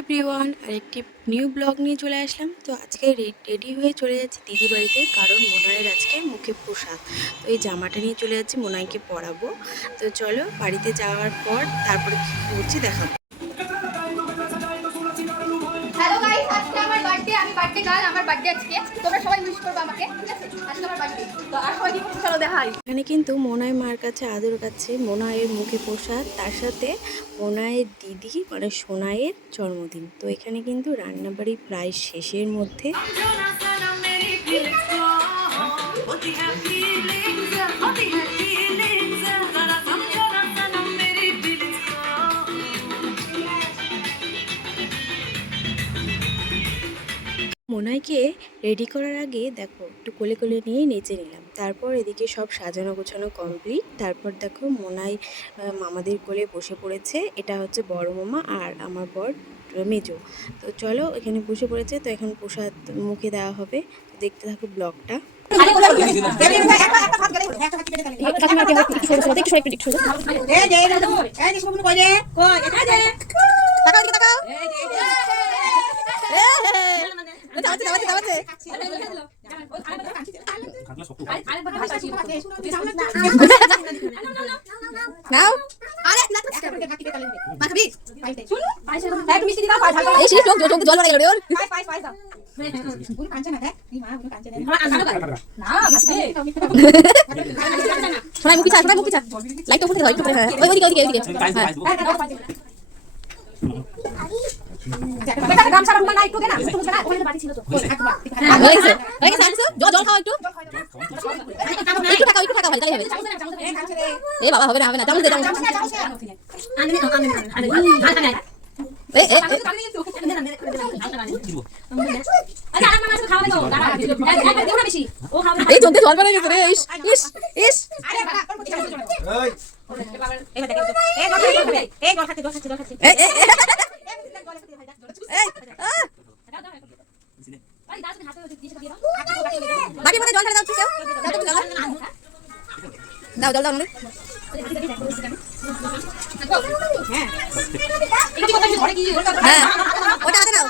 Everyone, আরেকটি new blog নিয়ে চলে আসলাম। তো আজকে রেডি হয়ে চলে যাচ্ছি দিদি বাড়িতে, কারণ মোনায়ের আজকে মুখে প্রসাদ। তো এই জামাটা নিয়ে চলে যাচ্ছি, মোনাইকে পরাবো। তো চলো, বাড়িতে যাওয়ার পর তারপরে কী করছি দেখাবো। হ্যালো গাইস, আজকে আমার বার্থডে। আমি বার্থডে গার্ল, আমার বার্থডে আজকে। তোমরা সবাই উইশ করবে আমাকে, ঠিক আছে? আজকে আমার বার্থডে। তো আর সবাই কি করতে, চলো দেখাই। এখানে কিন্তু মোনাই মার কাছে আদর কাছে, মোনাইয়ের মুখে প্রসাদ, তার সাথে মোনাইয়ের দিদি মানে সোনাইয়ের জন্মদিন। তো এখানে কিন্তু রান্নাবাড়ি প্রায় শেষের মধ্যে। মোনাইকে রেডি করার আগে দেখো একটু কোলে কোলে নিয়ে নেচে নিলাম। তারপর এদিকে সব সাজানো গোছানো কমপ্লিট। তারপর দেখো মোনাই মামাদের কোলে বসে পড়েছে। এটা হচ্ছে বড় মামা আর আমার বর মেজো। তো চলো এখানে বসে পড়েছে। তো এখন প্রসাদ মুখে দেওয়া হবে। দেখতে থাকো ব্লগটা। বাবা হবে না হবে না, চামচ দে, চামচ। এই চোখে জল বেরিয়ে গেছে রে। ইস ইস ইস, বাকি মনে জল ঢালে দাও, দাও জল দাও। হ্যাঁ ওটা হাতে নাও।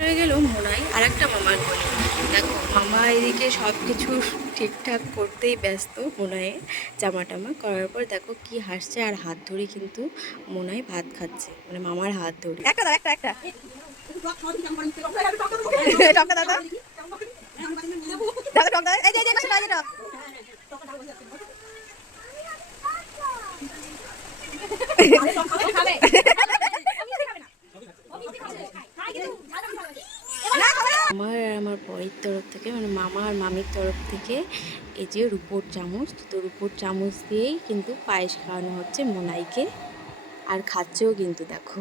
হয়ে গেল মোনাই আর একটা মামার কোলে। দেখো মামা এদিকে সব কিছু ঠিকঠাক করতেই ব্যস্ত। মোনাইয়ের জামা টামা করার পর দেখো কি হাসছে আর হাত ধরে কিন্তু মোনাই ভাত খাচ্ছে, মানে মামার হাত ধরে। একটা দাও, একটা একটা আমার আর আমার বরের তরফ থেকে, মানে মামা আর মামির তরফ থেকে এই যে রূপোর চামচ। তো রূপোর চামচ দিয়েই কিন্তু পায়েস খাওয়ানো হচ্ছে মোনাইকে, আর খাচ্ছেও কিন্তু। দেখো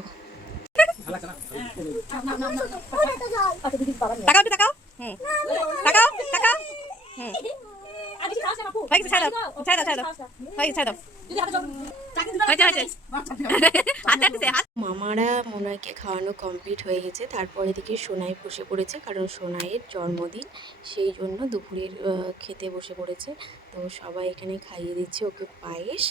মামারা মোনাইকে খাওয়ানো কমপ্লিট হয়ে গেছে। তারপরে এদিকে সোনাই বসে পড়েছে, কারণ সোনাইয়ের জন্মদিন, সেই জন্য দুপুরের খেতে বসে পড়েছে। তো সবাই এখানে খাইয়ে দিচ্ছে ওকে পায়েস।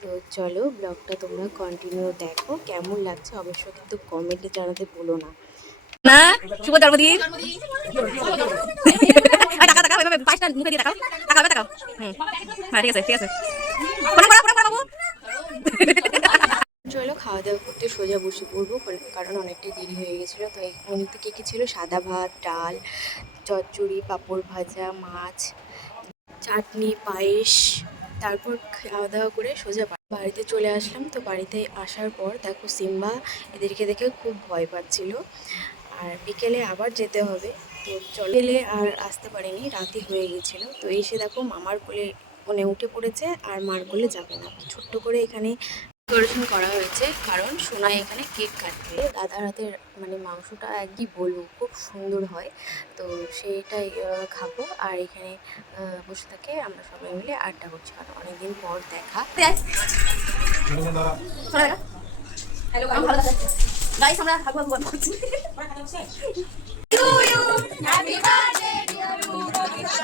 তো চলো ব্লগটা তোমরা কন্টিনিউ দেখো, কেমন লাগছে অবশ্যই কিন্তু কমেন্টে জানাতে ভুলো না। না শুভ জন্মদিন। টাকা টাকা এভাবে পায়েসটা মুখে দিয়ে টাকাও, টাকা টাকাও। হ্যাঁ ঠিক আছে ঠিক আছে। চলো খাওয়া দাওয়া করতে সোজা বসে পড়বো, কারণ অনেকটাই দেরি হয়ে গেছিলো। তো এখানে থেকে কী ছিল, সাদা ভাত, ডাল, চচ্চড়ি, পাঁপড় ভাজা, মাছ, চাটনি, পায়েস। তারপর খাওয়া দাওয়া করে সোজা বাড়িতে চলে আসলাম। তো বাড়িতে আসার পর দেখো সিম্বা এদেরকে দেখে খুব ভয় পাচ্ছিল। আর বিকেলে আবার যেতে হবে। তো চলে আর আসতে পারিনি, রাতই হয়ে গেছিলো। তো এসে দেখো মামার কোলে মানে উঠে পড়েছে, আর মার কোলে যাবে না। ছোট্ট করে এখানে ডেকোরেশন করা হয়েছে, কারণ সোনাই এখানে কেক কাটবে। দাদার হাতের মানে মাংসটা একই বলবো খুব সুন্দর হয়। তো সেইটাই খাবো, আর এখানে বসে থেকে আমরা সবাই মিলে আড্ডা করছি, কারণ অনেকদিন পর দেখা। গাইস আমরা হাগু হাগু গল্প করছি to you happy birthday dear you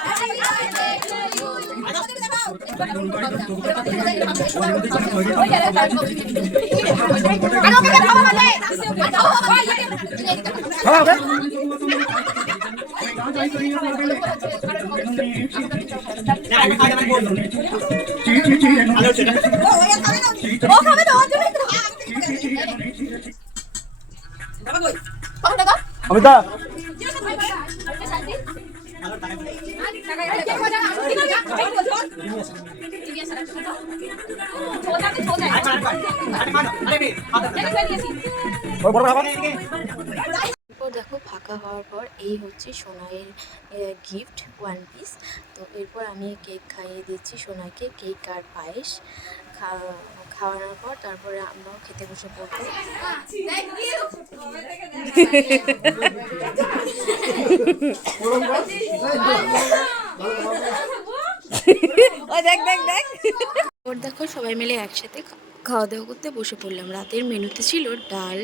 happy birthday to you Amita এরপর দেখো ফাঁকা হওয়ার পর এই হচ্ছে সোনাইয়ের গিফট ওয়ান পিস। তো এরপর আমি কেক খাইয়ে দিচ্ছি সোনাইকে, কেক আর পায়েস খাওয়ানোর পর তারপরে আমরাও খেতে বসে পড়বো। ওর দেখো সবাই মিলে একসাথে খাওয়া দাওয়া করতে বসে পড়লাম। রাতের মেনুতে ছিল ডাল,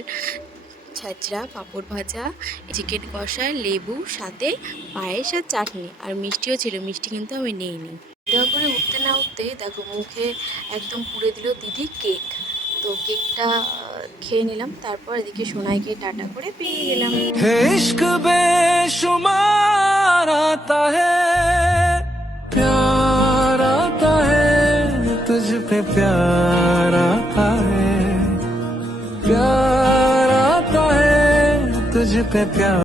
ছাঁচড়া, পাঁপড় ভাজা, চিকেন কষা, লেবু, সাথে পায়েস আর চাটনি, আর মিষ্টিও ছিল। মিষ্টি কিন্তু আমি নিইনি। দেওয়া করে উঠতে না উঠতেই দেখো মুখে একদম পুড়ে দিল দিদি কেক। তো কেকটা খেয়ে নিলাম, তারপর এদিকে সোনাইকে টাটা করে পেয়ে গেলাম। इश्क बेशुमार आता है, प्यार आता है, तुझ पे प्यार आता है, प्यार आता है, तुझ पे प्यार।